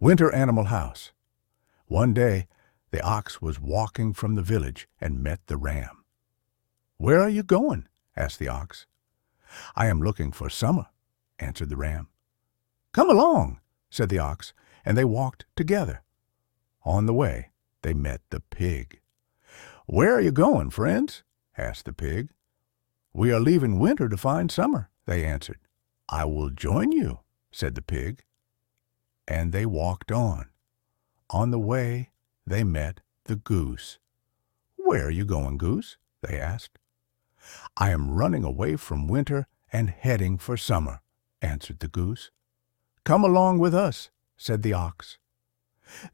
Winter Animal House. One day, the ox was walking from the village and met the ram. "Where are you going?" asked the ox. "I am looking for summer," answered the ram. "Come along," said the ox, and they walked together. On the way, they met the pig. "Where are you going, friends?" asked the pig. "We are leaving winter to find summer," they answered. "I will join you," said the pig. And they walked on. On the way, they met the goose. "Where are you going, Goose?" they asked. "I am running away from winter and heading for summer," answered the goose. "Come along with us," said the ox.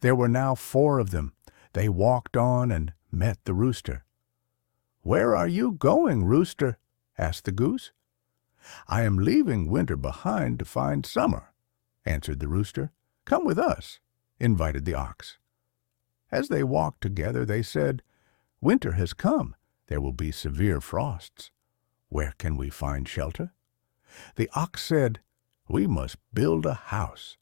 There were now 4 of them. They walked on and met the rooster. "Where are you going, Rooster?" asked the goose. "I am leaving winter behind to find summer," answered the rooster. "Come with us," invited the ox. As they walked together, they said, "Winter has come. There will be severe frosts. Where can we find shelter?" The ox said, "We must build a house."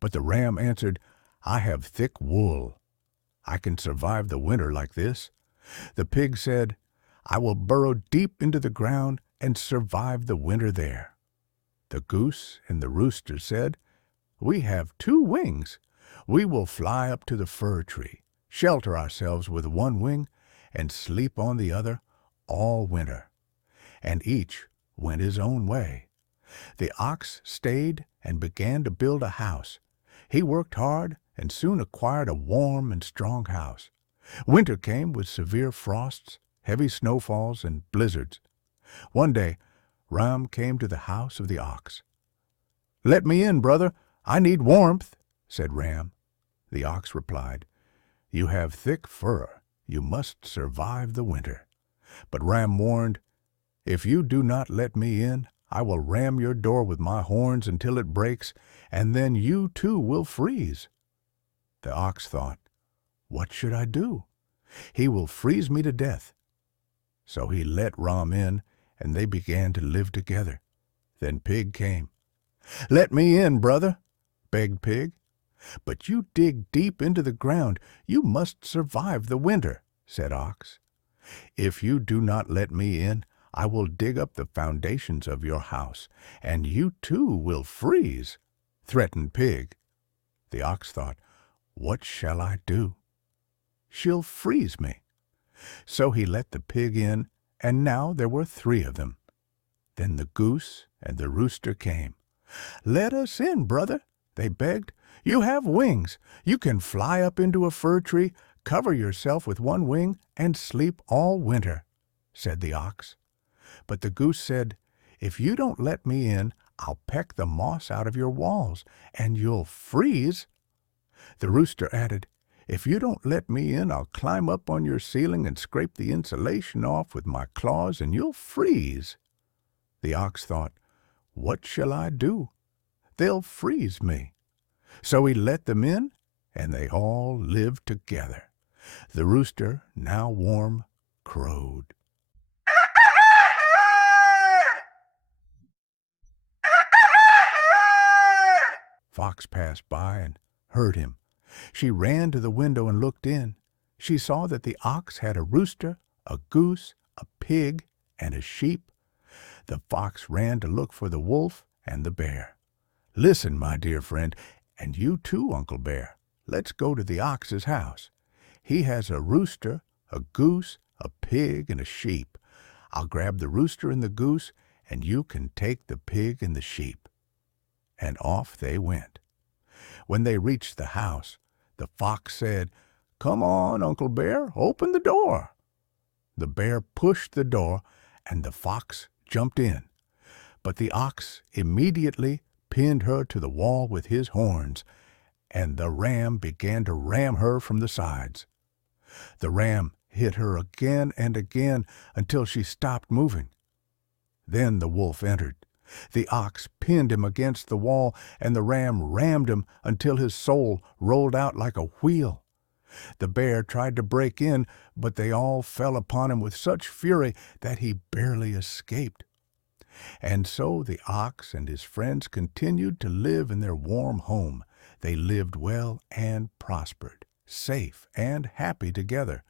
But the ram answered, "I have thick wool. I can survive the winter like this." The pig said, "I will burrow deep into the ground and survive the winter there." The goose and the rooster said, "We have 2 wings. We will fly up to the fir tree, shelter ourselves with one wing, and sleep on the other all winter." And each went his own way. The ox stayed and began to build a house. He worked hard and soon acquired a warm and strong house. Winter came with severe frosts, heavy snowfalls, and blizzards. One day, Ram came to the house of the ox. "Let me in, brother. I need warmth," said Ram. The ox replied, "You have thick fur. You must survive the winter." But Ram warned, "If you do not let me in, I will ram your door with my horns until it breaks, and then you too will freeze." The ox thought, "What should I do? He will freeze me to death." So he let Ram in, and they began to live together. Then Pig came. "Let me in, brother," begged Pig. "But you dig deep into the ground. You must survive the winter," said Ox. "If you do not let me in, I will dig up the foundations of your house, and you too will freeze," threatened Pig. The ox thought, "What shall I do? She'll freeze me." So he let the pig in, and now there were 3 of them. Then the goose and the rooster came. "Let us in, brother," they begged. "You have wings. You can fly up into a fir tree, cover yourself with one wing, and sleep all winter," said the ox. But the goose said, "If you don't let me in, I'll peck the moss out of your walls, and you'll freeze." The rooster added, "If you don't let me in, I'll climb up on your ceiling and scrape the insulation off with my claws, and you'll freeze." The ox thought, "What shall I do? They'll freeze me." So he let them in, and they all lived together. The rooster, now warm, crowed. Fox passed by and heard him. She ran to the window and looked in. She saw that the ox had a rooster, a goose, a pig, and a sheep. The fox ran to look for the wolf and the bear. "Listen, my dear friend, and you too, Uncle Bear. Let's go to the ox's house. He has a rooster, a goose, a pig, and a sheep. I'll grab the rooster and the goose, and you can take the pig and the sheep." And off they went. When they reached the house, the fox said, "Come on, Uncle Bear, open the door." The bear pushed the door, and the fox jumped in. But the ox immediately pinned her to the wall with his horns, and the ram began to ram her from the sides. The ram hit her again and again until she stopped moving. Then the wolf entered. The ox pinned him against the wall, and the ram rammed him until his soul rolled out like a wheel. The bear tried to break in, but they all fell upon him with such fury that he barely escaped. And so the ox and his friends continued to live in their warm home. They lived well and prospered, safe and happy together.